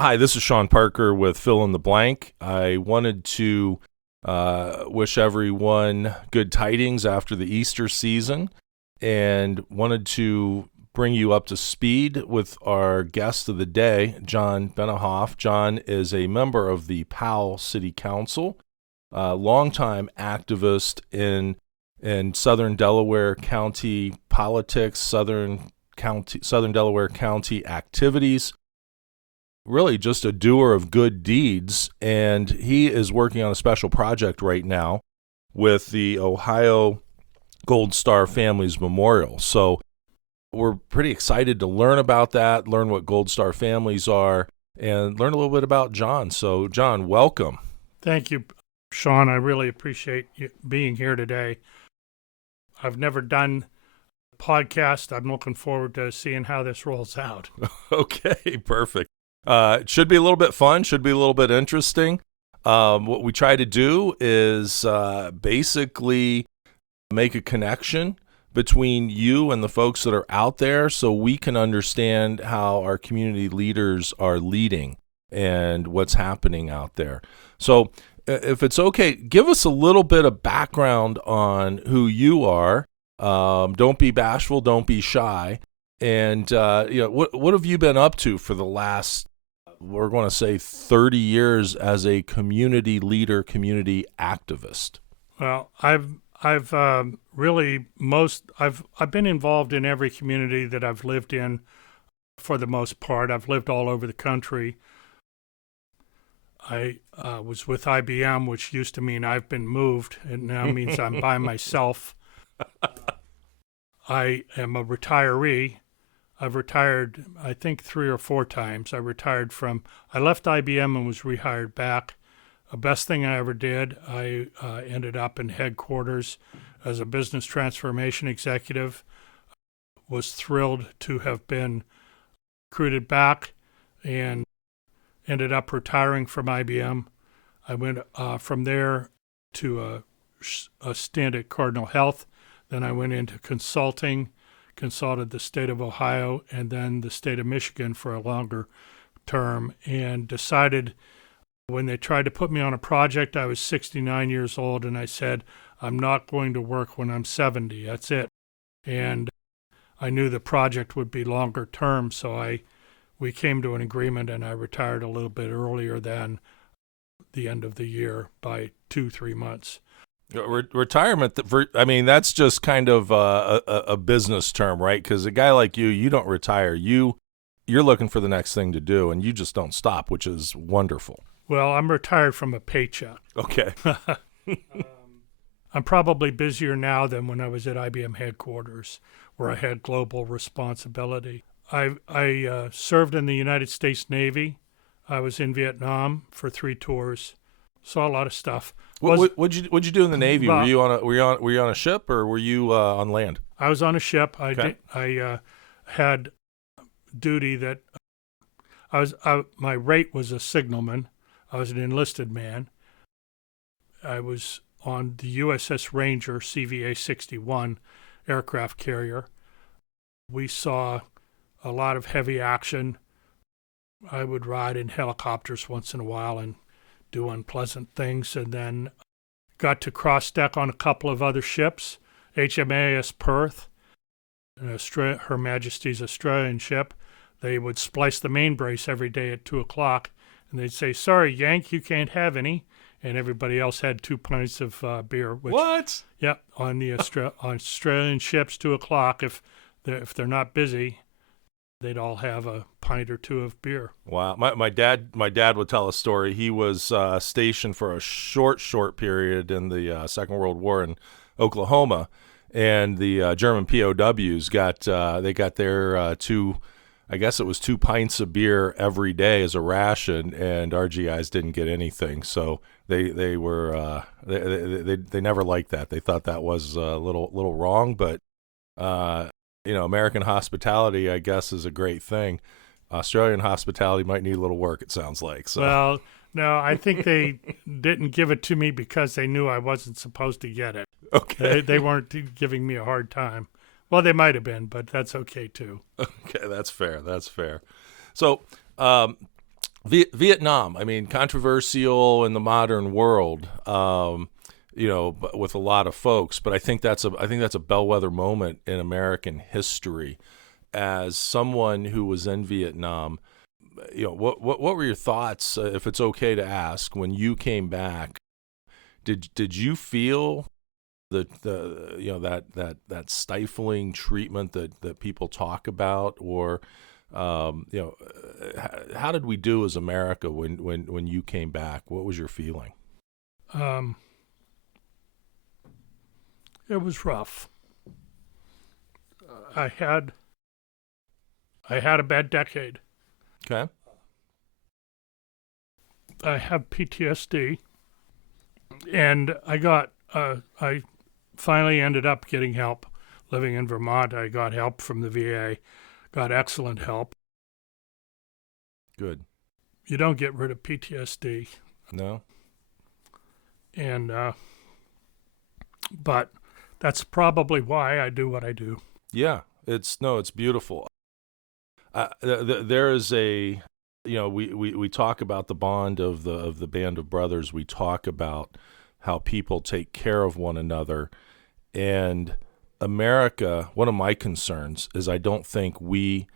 Hi, this is Shawn Parker with Fill in the Blank. I wanted to wish everyone good tidings after the Easter season and wanted to bring you up to speed with our guest of the day, John Bennehoof. John is a member of the Powell City Council, a longtime activist in Southern Delaware County politics, Southern Delaware County activities. Really just a doer of good deeds, and he is working on a special project right now with the Ohio Gold Star Families Memorial. So we're pretty excited to learn about that, learn what Gold Star families are, and learn a little bit about John. So John, welcome. Thank you, Shawn. I really appreciate you being here today. I've never done a podcast. I'm looking forward to seeing how this rolls out. Okay, perfect. It should be a little bit fun, should be a little bit interesting. What we try to do is basically make a connection between you and the folks that are out there so we can understand how our community leaders are leading and what's happening out there. So if it's okay, give us a little bit of background on who you are. Don't be bashful, don't be shy. And what have you been up to for the last, we're going to say 30 years as a community leader, community activist? Well, I've been involved in every community that I've lived in for the most part. I've lived all over the country. I was with IBM, which used to mean I've been moved. It now means I'm by myself. I am a retiree. I've retired, I think, 3 or 4 times. I left IBM and was rehired back. The best thing I ever did, I ended up in headquarters as a business transformation executive. Was thrilled to have been recruited back and ended up retiring from IBM. I went from there to a stint at Cardinal Health. Then I went into consulting, consulted the state of Ohio and then the state of Michigan for a longer term, and decided when they tried to put me on a project, I was 69 years old, and I said, I'm not going to work when I'm 70. That's it. And I knew the project would be longer term, so we came to an agreement, and I retired a little bit earlier than the end of the year by 2-3 months. Retirement, that's just kind of a business term, right? Because a guy like you don't retire. You're looking for the next thing to do, and you just don't stop, which is wonderful. Well, I'm retired from a paycheck. Okay. I'm probably busier now than when I was at IBM headquarters, where I had global responsibility. I served in the United States Navy. I was in Vietnam for 3 tours. Saw a lot of stuff. What'd you do in the Navy? Were you on a ship or were you on land? I was on a ship. Okay. I had duty that my rate was a signalman. I was an enlisted man. I was on the USS Ranger CVA-61 aircraft carrier. We saw a lot of heavy action. I would ride in helicopters once in a while and do unpleasant things, and then got to cross deck on a couple of other ships, HMAS Perth, Her Majesty's Australian ship. They would splice the main brace every day at 2 o'clock, and they'd say, sorry, Yank, you can't have any, and everybody else had 2 pints of beer. What? Yeah, on the on Australian ships, 2 o'clock, if they're not busy, they'd all have a pint or 2 of beer. Wow. My dad would tell a story. He was stationed for a short period in the Second World War in Oklahoma, and the German POWs got their 2 pints of beer every day as a ration, and our GIs didn't get anything. So they were they never liked that. They thought that was a little wrong, but American hospitality, I guess, is a great thing. Australian hospitality might need a little work, it sounds like. So. Well, no, I think they didn't give it to me because they knew I wasn't supposed to get it. Okay. They weren't giving me a hard time. Well, they might have been, but that's okay too. Okay, that's fair. So Vietnam. I mean, controversial in the modern world, with a lot of folks. But I think that's a bellwether moment in American history. As someone who was in Vietnam, what were your thoughts, if it's okay to ask, when you came back? Did you feel that stifling treatment that people talk about, or how did we do as America when you came back? What was your feeling? Um, it was rough. I had a bad decade. Okay. I have PTSD, and I finally ended up getting help. Living in Vermont, I got help from the VA, got excellent help. Good. You don't get rid of PTSD, No. and but that's probably why I do what I do. Yeah. It's beautiful. There is a, we talk about the bond of the band of brothers. We talk about how people take care of one another. And America, one of my concerns is I don't think we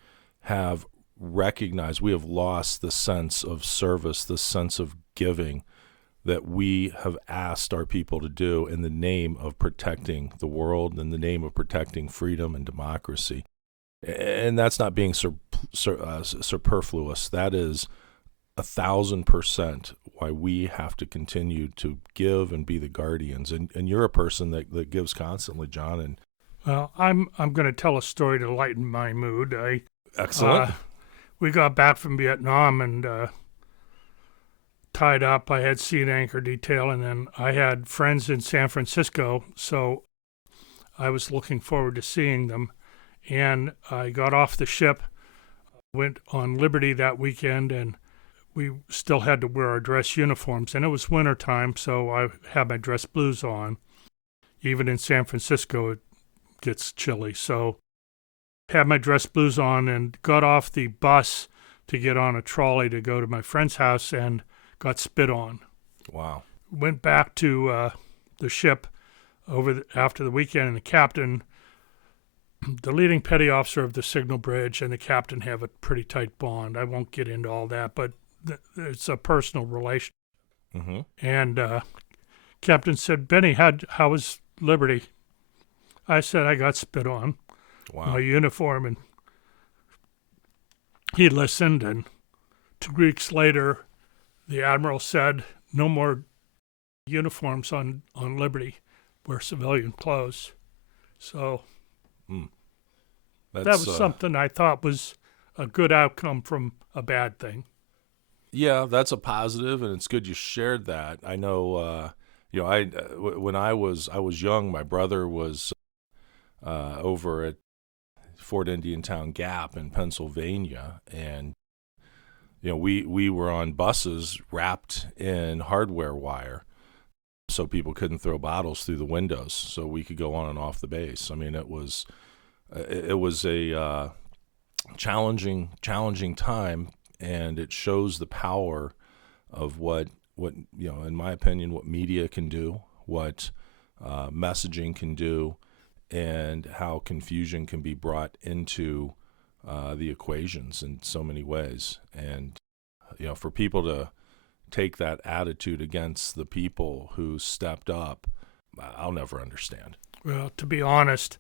have recognized, we have lost the sense of service, the sense of giving that we have asked our people to do in the name of protecting the world, in the name of protecting freedom and democracy. And that's not being superfluous. That is 1,000% why we have to continue to give and be the guardians. And you're a person that gives constantly, John. And Well, I'm going to tell a story to lighten my mood. excellent. We got back from Vietnam and tied up. I had sea and anchor detail, and then I had friends in San Francisco, so I was looking forward to seeing them. And I got off the ship, went on Liberty that weekend, and we still had to wear our dress uniforms. And it was wintertime, so I had my dress blues on. Even in San Francisco, it gets chilly. So had my dress blues on and got off the bus to get on a trolley to go to my friend's house and got spit on. Wow. Went back to the ship after the weekend, and the captain, the leading petty officer of the signal bridge, and the captain have a pretty tight bond. I won't get into all that, but it's a personal relation. Mm-hmm. And captain said, "Benny, how was Liberty?" I said, "I got spit on." Wow. My uniform, and he listened, and 2 weeks later, the admiral said, "No more uniforms on Liberty. Wear civilian clothes." So that was something I thought was a good outcome from a bad thing. Yeah, that's a positive, and it's good you shared that. I know, when I was young, my brother was over at Fort Indian Town Gap in Pennsylvania, and we were on buses wrapped in hardware wire, so people couldn't throw bottles through the windows, so we could go on and off the base. I mean, it was a challenging time, and it shows the power of what in my opinion, what media can do, what messaging can do, and how confusion can be brought into the equations in so many ways. And for people to take that attitude against the people who stepped up, I'll never understand. Well, to be honest,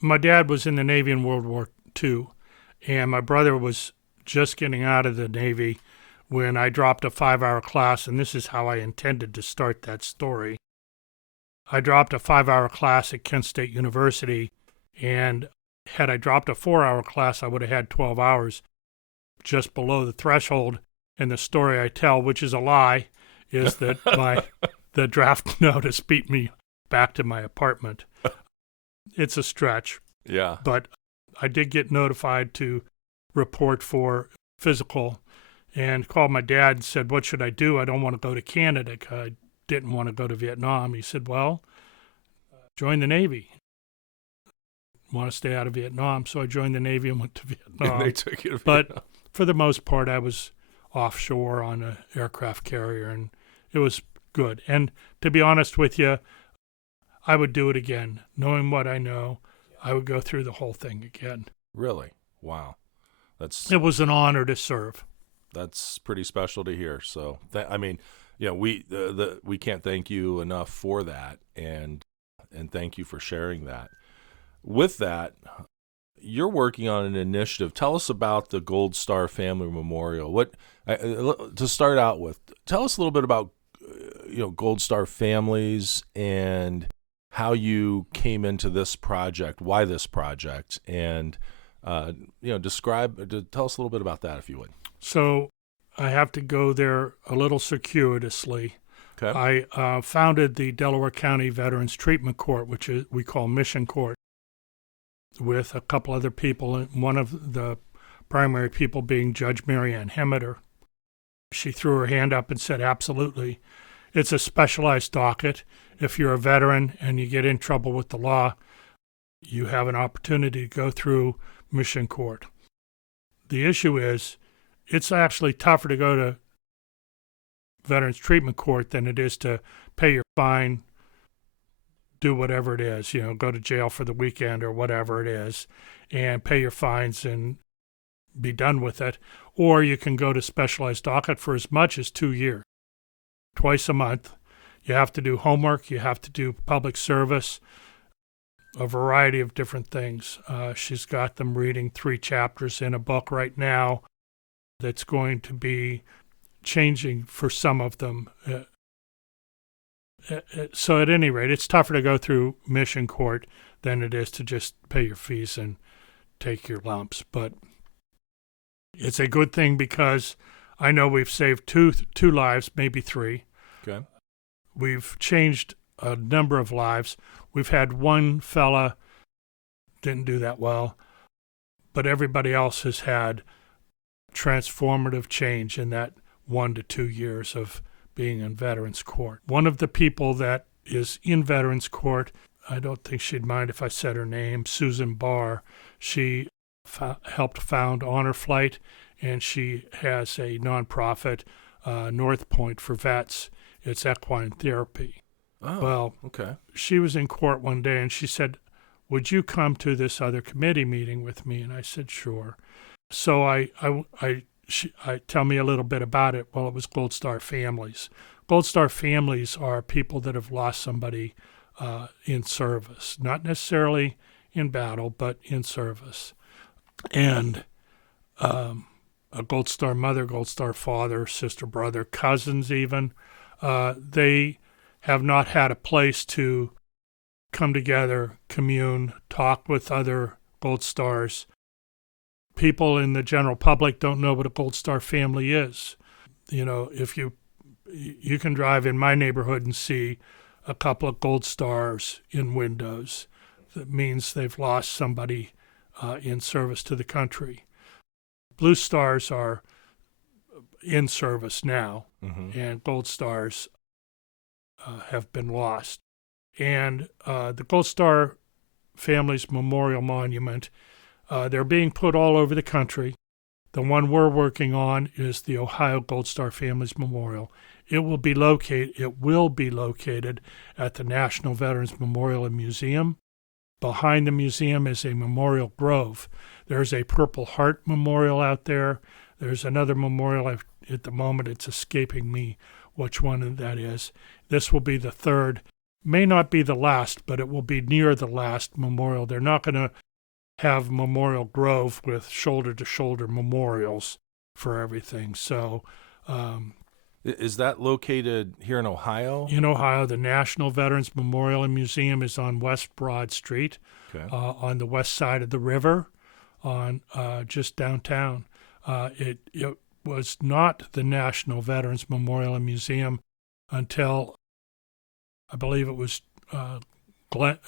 my dad was in the Navy in World War II, and my brother was just getting out of the Navy when I dropped a 5-hour class, and this is how I intended to start that story. I dropped a 5-hour class at Kent State University, and had I dropped a 4-hour class, I would have had 12 hours just below the threshold. And the story I tell, which is a lie, is that the draft notice beat me back to my apartment. It's a stretch. Yeah. But I did get notified to report for physical and called my dad and said, "What should I do? I don't want to go to Canada." I didn't want to go to Vietnam. He said, "Well, join the Navy." Want to stay out of Vietnam, so I joined the Navy and went to Vietnam. They took you to but Vietnam. for the most part, I was offshore on an aircraft carrier, and it was good. And to be honest with you, I would do it again. Knowing what I know, I would go through the whole thing again. Really? Wow. It was an honor to serve. That's pretty special to hear. So, I mean, we can't thank you enough for that, and thank you for sharing that. With that, you're working on an initiative. Tell us about the Gold Star Family Memorial. To start out with, tell us a little bit about Gold Star families and how you came into this project, why this project, and tell us a little bit about that, if you would. So I have to go there a little circuitously. Okay. I founded the Delaware County Veterans Treatment Court, which we call Mission Court, with a couple other people, and one of the primary people being Judge Mary Ann Hemeter. She threw her hand up and said, absolutely. It's a specialized docket. If you're a veteran and you get in trouble with the law, you have an opportunity to go through Mission Court. The issue is, it's actually tougher to go to Veterans Treatment Court than it is to pay your fine, do whatever it is, go to jail for the weekend or whatever it is, and pay your fines and be done with it. Or you can go to specialized docket for as much as 2 years, twice a month. You have to do homework, you have to do public service, a variety of different things. She's got them reading 3 chapters in a book right now that's going to be changing for some of them. So at any rate, it's tougher to go through Mission Court than it is to just pay your fees and take your lumps. But it's a good thing because I know we've saved two lives, maybe 3. Okay. We've changed a number of lives. We've had one fella didn't do that well, but everybody else has had transformative change in that 1 to 2 years of being in Veterans Court. One of the people that is in Veterans Court, I don't think she'd mind if I said her name, Susan Barr. She helped found Honor Flight, and she has a nonprofit, North Point for Vets. It's equine therapy. Oh, well, okay. She was in court one day, and she said, would you come to this other committee meeting with me? And I said, sure. So I tell me a little bit about it. Well, it was Gold Star families. Gold Star families are people that have lost somebody in service, not necessarily in battle, but in service. And a Gold Star mother, Gold Star father, sister, brother, cousins even, they have not had a place to come together, commune, talk with other Gold Stars. People in the general public don't know what a Gold Star family is. If you can drive in my neighborhood and see a couple of Gold Stars in windows. That means they've lost somebody in service to the country. Blue Stars are in service now, and Gold Stars have been lost. And the Gold Star Families Memorial Monument, they're being put all over the country. The one we're working on is the Ohio Gold Star Families Memorial. It will be located at the National Veterans Memorial and Museum. Behind the museum is a memorial grove. There's a Purple Heart Memorial out there. There's another memorial at the moment. It's escaping me which one that is. This will be the third. May not be the last, but it will be near the last memorial. They're not going to have Memorial Grove with shoulder-to-shoulder memorials for everything. So, is that located here in Ohio? In Ohio, the National Veterans Memorial and Museum is on West Broad Street, on the west side of the river, on just downtown. It was not the National Veterans Memorial and Museum until I believe it was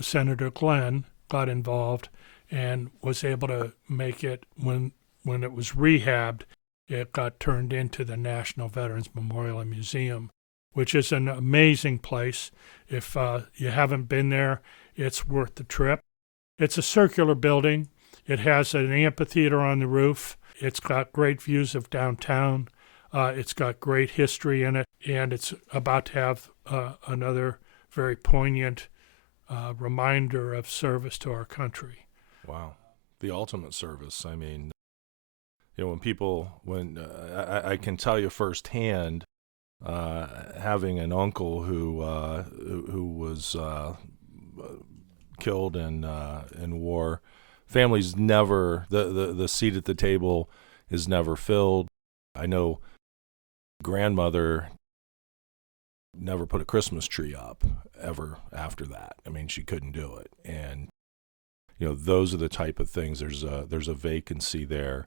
Senator Glenn got involved and was able to make it when it was rehabbed. It got turned into the National Veterans Memorial and Museum, which is an amazing place. If you haven't been there, it's worth the trip. It's a circular building. It has an amphitheater on the roof. It's got great views of downtown. It's got great history in it, and it's about to have another very poignant reminder of service to our country. Wow. The ultimate service. I mean, I can tell you firsthand, having an uncle who was killed in war, families never, the seat at the table is never filled. I know grandmother never put a Christmas tree up ever after that. I mean, she couldn't do it. And those are the type of things. There's a vacancy there,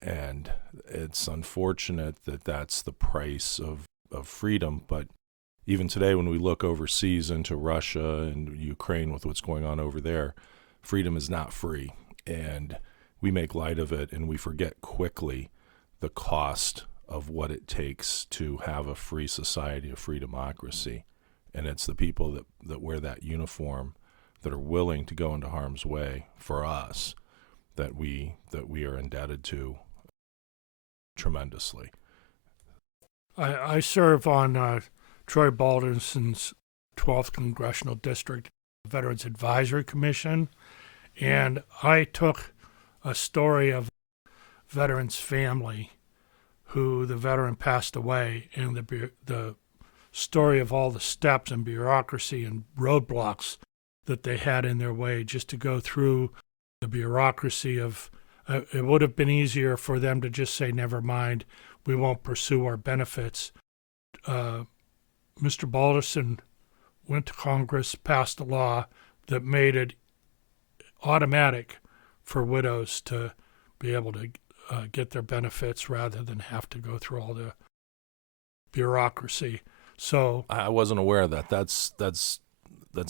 and it's unfortunate that that's the price of freedom. But even today, when we look overseas into Russia and Ukraine with what's going on over there, freedom is not free, and we make light of it, and we forget quickly the cost of what it takes to have a free society, a free democracy. And it's the people that wear that uniform, that are willing to go into harm's way for us, that we are indebted to tremendously. I serve on Troy Balderson's 12th Congressional District Veterans Advisory Commission, and I took a story of a veteran's family who the veteran passed away, and the story of all the steps and bureaucracy and roadblocks that they had in their way just to go through the bureaucracy of it would have been easier for them to just say, never mind, we won't pursue our benefits. Mr. Balderson went to Congress, passed a law that made it automatic for widows to be able to get their benefits rather than have to go through all the bureaucracy. So I wasn't aware of that. That's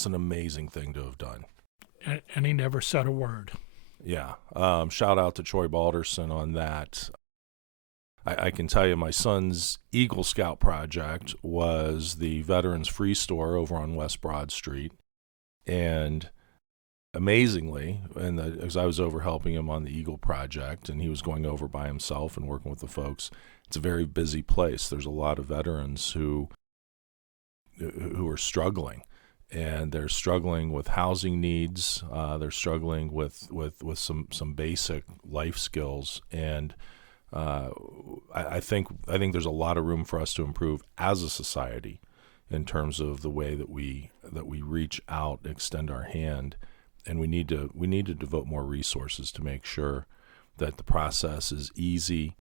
an amazing thing to have done. And he never said a word. Yeah. Shout out to Troy Balderson on that. I can tell you my son's Eagle Scout project was the Veterans Free Store over on West Broad Street. And amazingly, as I was over helping him on the Eagle project, and he was going over by himself and working with the folks, it's a very busy place. There's a lot of veterans who are struggling. And they're struggling with housing needs. They're struggling with some basic life skills, and I think there's a lot of room for us to improve as a society in terms of the way that we reach out, extend our hand, and we need to devote more resources to make sure that the process is easy.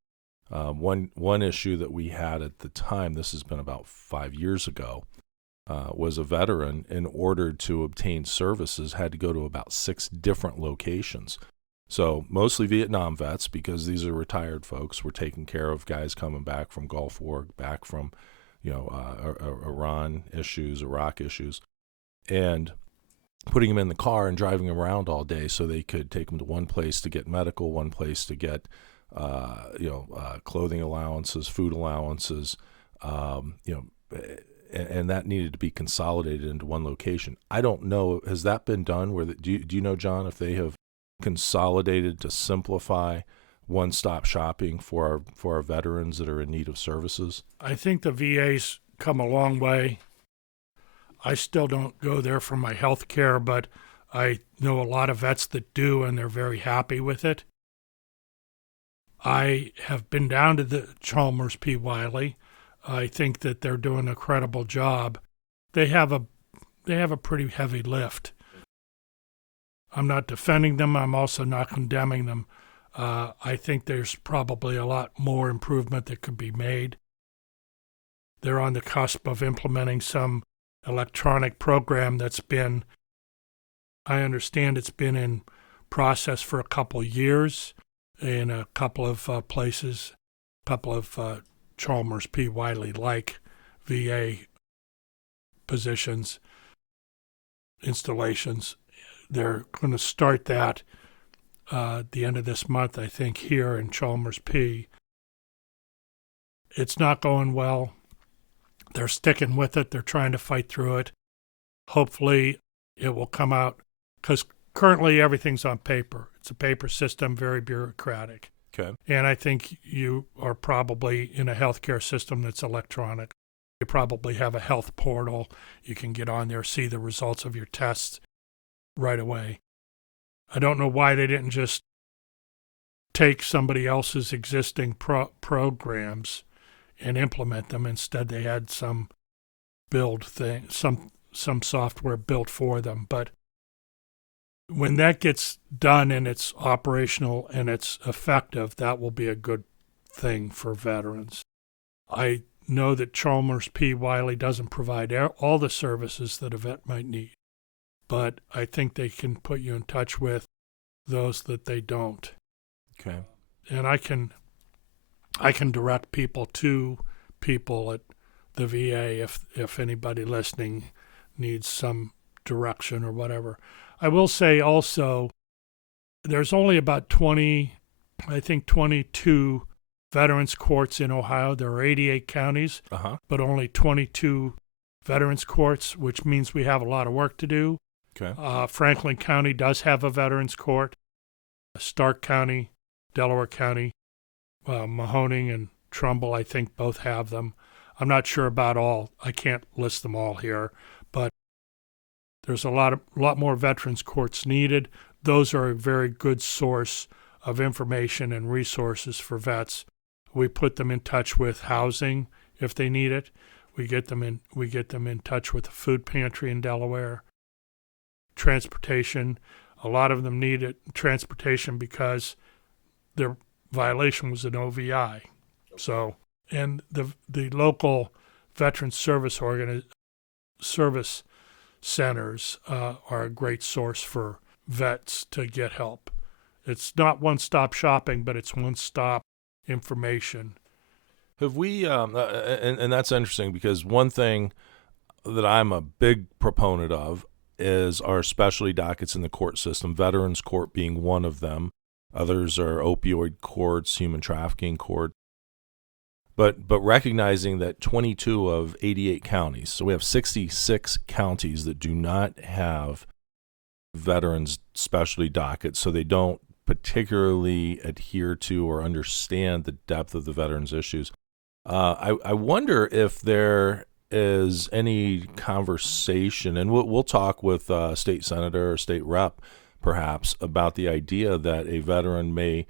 One issue that we had at the time, this has been about 5 years ago. Was a veteran, in order to obtain services, had to go to about 6 different locations. So mostly Vietnam vets, because these are retired folks. We're taking care of guys coming back from Gulf War, back from Iran issues, Iraq issues, and putting them in the car and driving them around all day so they could take them to one place to get medical, one place to get clothing allowances, food allowances, and that needed to be consolidated into one location. I don't know, has that been done? Do you know, John, if they have consolidated to simplify one-stop shopping for our veterans that are in need of services? I think the VA's come a long way. I still don't go there for my health care, but I know a lot of vets that do, and they're very happy with it. I have been down to the Chalmers P. Wiley. I think that they're doing a credible job. They have a pretty heavy lift. I'm not defending them. I'm also not condemning them. I think there's probably a lot more improvement that could be made. They're on the cusp of implementing some electronic program that's been, I understand it's been in process for a couple years in a couple of places, a couple of Chalmers P. Wiley-like VA positions, installations. They're going to start that at the end of this month, I think, here in Chalmers P. It's not going well. They're sticking with it. They're trying to fight through it. Hopefully it will come out, because currently everything's on paper. It's a paper system, very bureaucratic. Okay. And I think you are probably in a healthcare system that's electronic. You probably have a health portal. You can get on there, see the results of your tests right away. I don't know why they didn't just take somebody else's existing programs and implement them. Instead, they had some build thing, some software built for them. But when that gets done and it's operational and it's effective, that will be a good thing for veterans. I know that Chalmers P. Wiley doesn't provide all the services that a vet might need, but I think they can put you in touch with those that they don't. Okay. And I can direct people to people at the VA if anybody listening needs some direction or whatever. I will say also, there's only about 22 veterans courts in Ohio. There are 88 counties, but only 22 veterans courts, which means we have a lot of work to do. Okay. Franklin County does have a veterans court. Stark County, Delaware County, Mahoning and Trumbull, I think both have them. I'm not sure about all. I can't list them all here, but there's a lot more veterans courts needed. Those are a very good source of information and resources for vets. We put them in touch with housing if they need it. We get them in touch with the food pantry in Delaware. Transportation. A lot of them needed transportation because their violation was an OVI. So, and the local veteran service service centers are a great source for vets to get help. It's not one-stop shopping, but it's one-stop information. Have we, and that's interesting because one thing that I'm a big proponent of is our specialty dockets in the court system, Veterans Court being one of them. Others are opioid courts, human trafficking court. But recognizing that 22 of 88 counties, so we have 66 counties that do not have veterans specialty dockets, so they don't particularly adhere to or understand the depth of the veterans issues. I wonder if there is any conversation, and we'll talk with a state senator or state rep perhaps about the idea that a veteran may,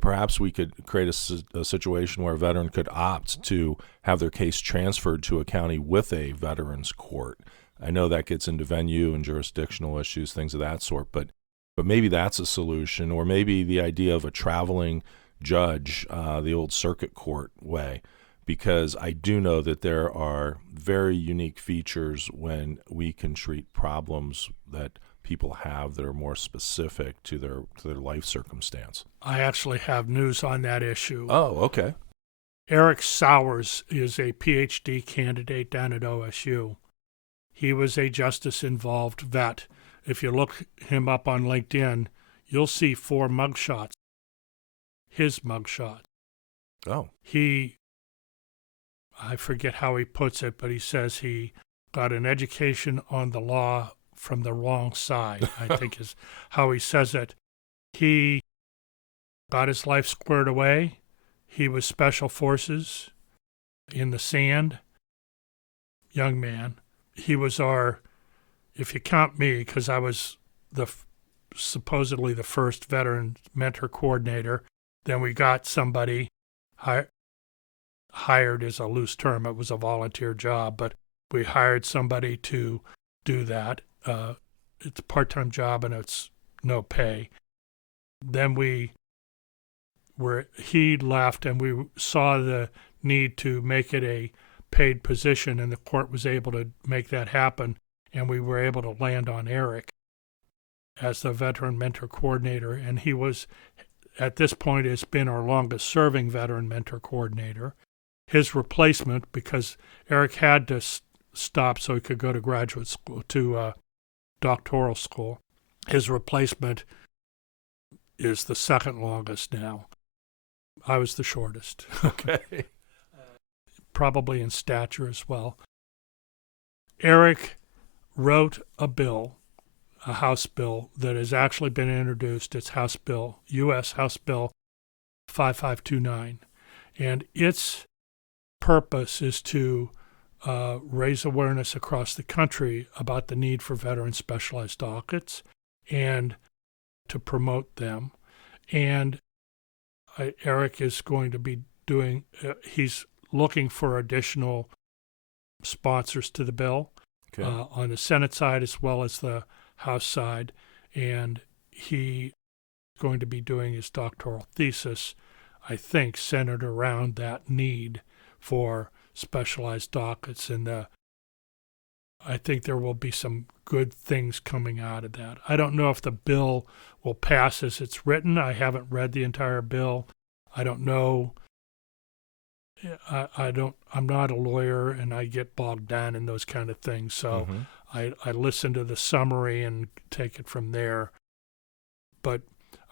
perhaps we could create a situation where a veteran could opt to have their case transferred to a county with a veterans court. I know that gets into venue and jurisdictional issues, things of that sort, but maybe that's a solution, or maybe the idea of a traveling judge, the old circuit court way, because I do know that there are very unique features when we can treat problems that people have that are more specific to their life circumstance. I actually have news on that issue. Oh, okay. Eric Sowers is a PhD candidate down at OSU. He was a justice-involved vet. If you look him up on LinkedIn, you'll see 4 mugshots. His mugshot. Oh. I forget how he puts it, but he says he got an education on the law from the wrong side, I think is how he says it. He got his life squared away. He was special forces in the sand. Young man. He was if you count me, because I was supposedly the first veteran mentor coordinator, then we got somebody hired is a loose term. It was a volunteer job, but we hired somebody to do that. It's a part-time job and it's no pay. Then he left and we saw the need to make it a paid position, and the court was able to make that happen, and we were able to land on Eric as the veteran mentor coordinator, and he was, at this point, has been our longest serving veteran mentor coordinator. His replacement, because Eric had to stop so he could go to graduate school, to doctoral school, his replacement is the second longest now. I was the shortest. Okay. Probably in stature as well. Eric wrote a House bill that has actually been introduced. It's U.S. House Bill 5529. And its purpose is to raise awareness across the country about the need for veteran specialized dockets and to promote them. And Eric is going to be doing, he's looking for additional sponsors to the bill on the Senate side as well as the House side. And he is going to be doing his doctoral thesis, I think, centered around that need for specialized dockets. And I think there will be some good things coming out of that. I don't know if the bill will pass as it's written. I haven't read the entire bill. I don't know. I'm not a lawyer, and I get bogged down in those kind of things. So I listen to the summary and take it from there. But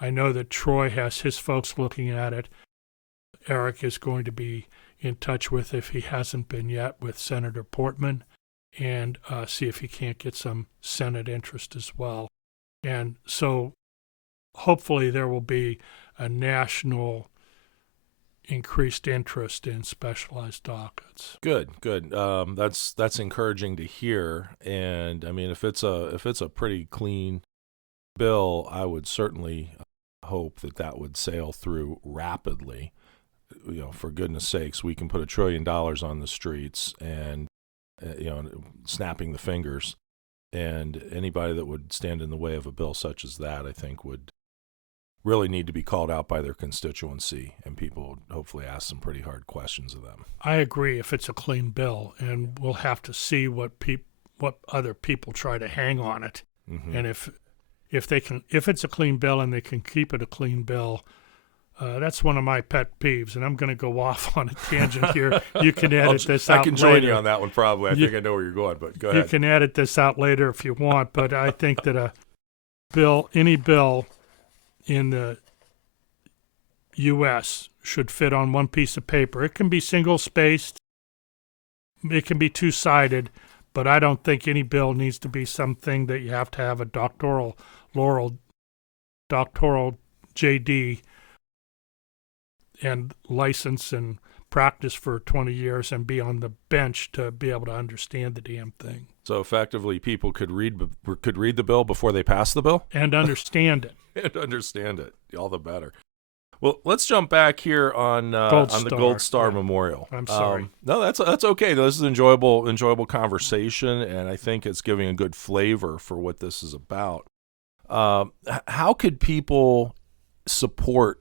I know that Troy has his folks looking at it. Eric is going to be in touch with, if he hasn't been yet, with Senator Portman, and see if he can't get some Senate interest as well. And so hopefully there will be a national increased interest in specialized dockets. Good. That's encouraging to hear. And I mean, if it's a pretty clean bill, I would certainly hope that would sail through rapidly. You know, for goodness sakes, we can put $1 trillion on the streets and snapping the fingers, and anybody that would stand in the way of a bill such as that, I think, would really need to be called out by their constituency, and people would hopefully ask some pretty hard questions of them. I agree if it's a clean bill, and we'll have to see what other people try to hang on it. And if it's a clean bill and they can keep it a clean bill, that's one of my pet peeves, and I'm going to go off on a tangent here. You can edit this out later. I can join you on that one probably. I think I know where you're going, but go ahead. You can edit this out later if you want, but I think that any bill in the U.S. should fit on one piece of paper. It can be single-spaced. It can be two-sided, but I don't think any bill needs to be something that you have to have a doctoral JD and license and practice for 20 years and be on the bench to be able to understand the damn thing. So effectively, people could read the bill before they pass the bill? And understand it. And understand it. All the better. Well, let's jump back here on the Gold Star Memorial. I'm sorry. No, that's okay. This is an enjoyable conversation, and I think it's giving a good flavor for what this is about. How could people support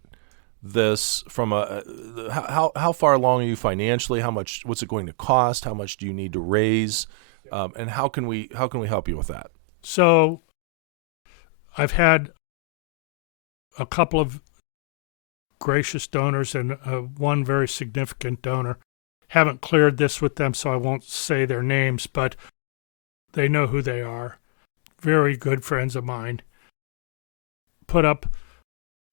this from how far along are you financially? What's it going to cost? How much do you need to raise? And how can we help you with that? So I've had a couple of gracious donors and one very significant donor. Haven't cleared this with them, so I won't say their names, but they know who they are. Very good friends of mine.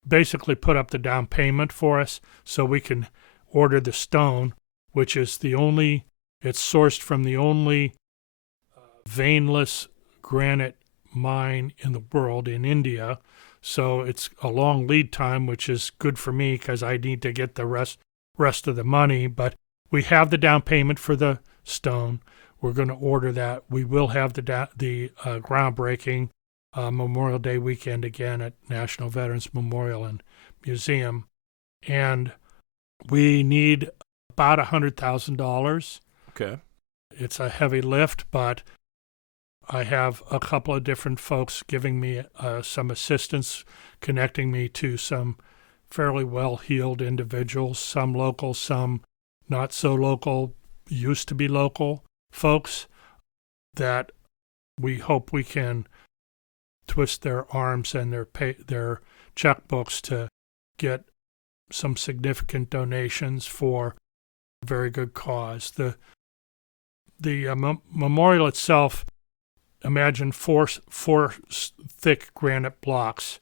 Basically put up the down payment for us so we can order the stone, which is it's sourced from the only veinless granite mine in the world in India. So it's a long lead time, which is good for me because I need to get the rest of the money. But we have the down payment for the stone. We're going to order that. We will have the groundbreaking Memorial Day weekend again at National Veterans Memorial and Museum. And we need about $100,000. Okay. It's a heavy lift, but I have a couple of different folks giving me some assistance, connecting me to some fairly well-heeled individuals, some local, some not so local, used to be local folks that we hope we can twist their arms and their checkbooks to get some significant donations for a very good cause. The memorial itself, imagine four thick granite blocks,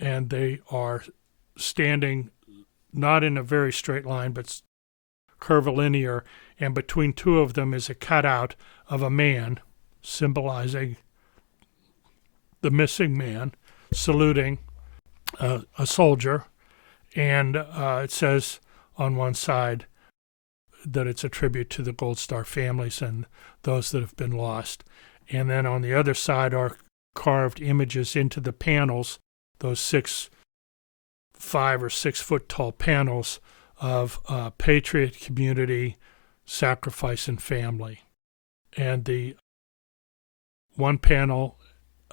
and they are standing not in a very straight line, but curvilinear, and between two of them is a cutout of a man, symbolizing the missing man, saluting a soldier, And it says on one side that it's a tribute to the Gold Star families and those that have been lost. And then on the other side are carved images into the panels, those 5 or 6 foot tall panels of patriot, community, sacrifice, and family. And the one panel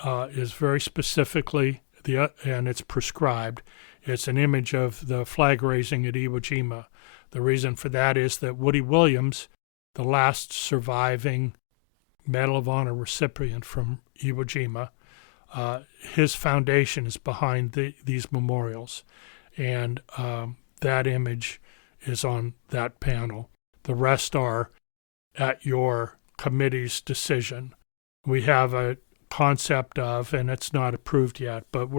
is very specifically, and it's prescribed. It's an image of the flag raising at Iwo Jima. The reason for that is that Woody Williams, the last surviving Medal of Honor recipient from Iwo Jima, his foundation is behind these memorials. And that image is on that panel. The rest are at your committee's decision. We have a concept of, and it's not approved yet, but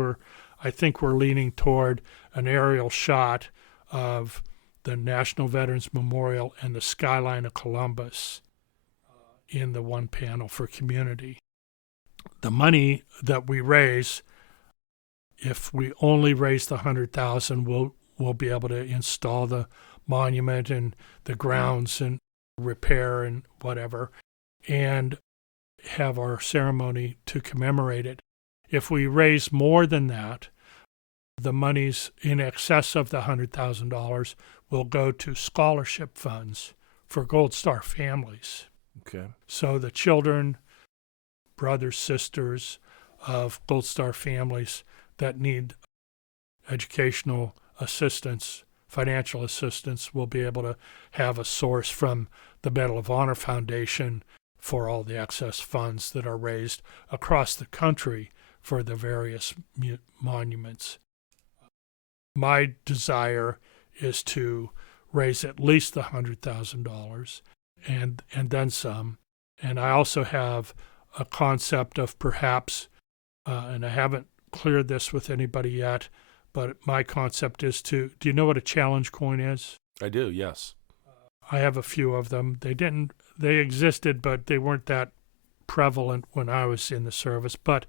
I think we're leaning toward an aerial shot of the National Veterans Memorial and the skyline of Columbus in the one panel for community. The money that we raise, if we only raise the $100,000, we'll be able to install the monument and the grounds and repair and whatever, and have our ceremony to commemorate it. If we raise more than that, the monies in excess of the $100,000 will go to scholarship funds for Gold Star families. Okay. So the children, brothers, sisters of Gold Star families that need educational assistance, financial assistance, will be able to have a source from the Medal of Honor Foundation for all the excess funds that are raised across the country for the various monuments. My desire is to raise at least the $100,000 and then some. And I also have a concept of perhaps, and I haven't cleared this with anybody yet, but my concept is do you know what a challenge coin is? I do, yes. I have a few of them. They existed, but they weren't that prevalent when I was in the service. But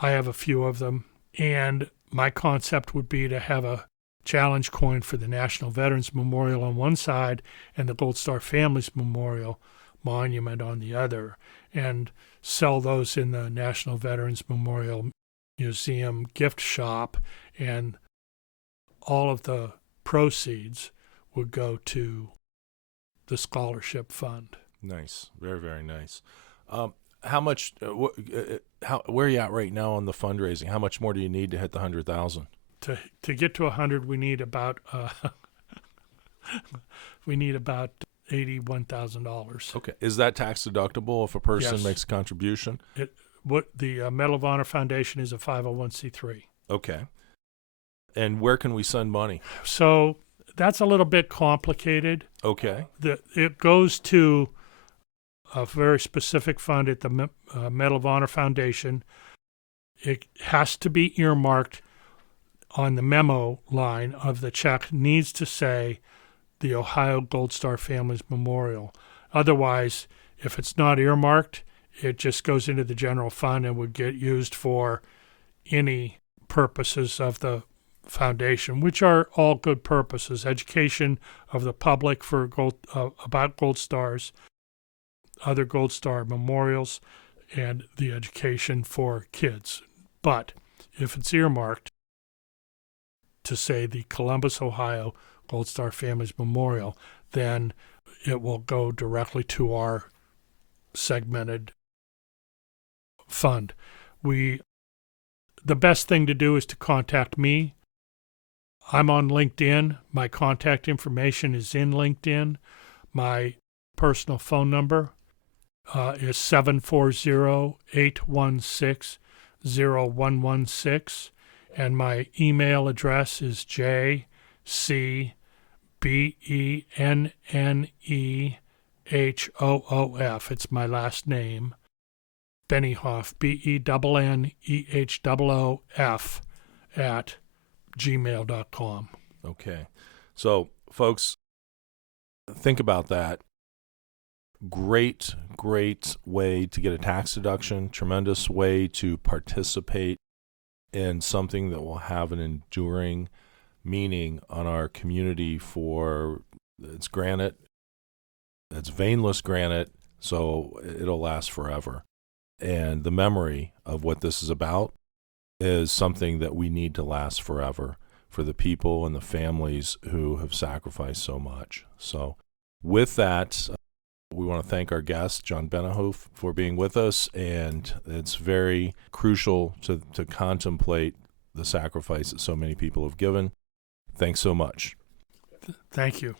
I have a few of them. And my concept would be to have a challenge coin for the National Veterans Memorial on one side and the Gold Star Families Memorial Monument on the other, and sell those in the National Veterans Memorial Museum gift shop, and all of the proceeds would go to the scholarship fund. Nice. Very, very nice. How much, where are you at right now on the fundraising? How much more do you need to hit the 100,000? To get to 100, we need about $81,000. Okay. Is that tax deductible if a person Yes. makes a contribution? The Medal of Honor Foundation is a 501c3. Okay. And where can we send money? So that's a little bit complicated. Okay. It goes to a very specific fund at the Medal of Honor Foundation. It has to be earmarked on the memo line of the check, needs to say the Ohio Gold Star Families Memorial. Otherwise, if it's not earmarked, it just goes into the general fund and would get used for any purposes of the foundation, which are all good purposes: education of the public for about Gold Stars, other Gold Star memorials, and the education for kids. But if it's earmarked to say the Columbus, Ohio Gold Star Families Memorial, then it will go directly to our segmented fund. The best thing to do is to contact me. I'm on LinkedIn. My contact information is in LinkedIn. My personal phone number is 740-816-0116, and my email address is jcbennehoof. It's my last name, Bennehoof, BENNEHOOF at gmail.com. Okay. So, folks, think about that. Great way to get a tax deduction, tremendous way to participate in something that will have an enduring meaning on our community for it's granite, it's veinless granite, so it'll last forever. And the memory of what this is about is something that we need to last forever for the people and the families who have sacrificed so much. So with that, we want to thank our guest, John Bennehoof, for being with us, and it's very crucial to contemplate the sacrifice that so many people have given. Thanks so much. Thank you.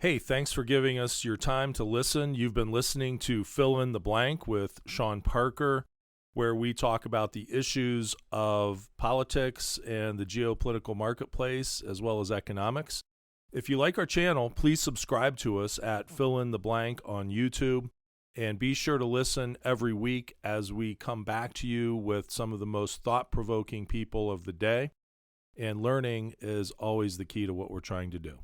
Hey, thanks for giving us your time to listen. You've been listening to Fill in the Blank with Shawn Parker, where we talk about the issues of politics and the geopolitical marketplace, as well as economics. If you like our channel, please subscribe to us at Fill in the Blank on YouTube, and be sure to listen every week as we come back to you with some of the most thought-provoking people of the day. And learning is always the key to what we're trying to do.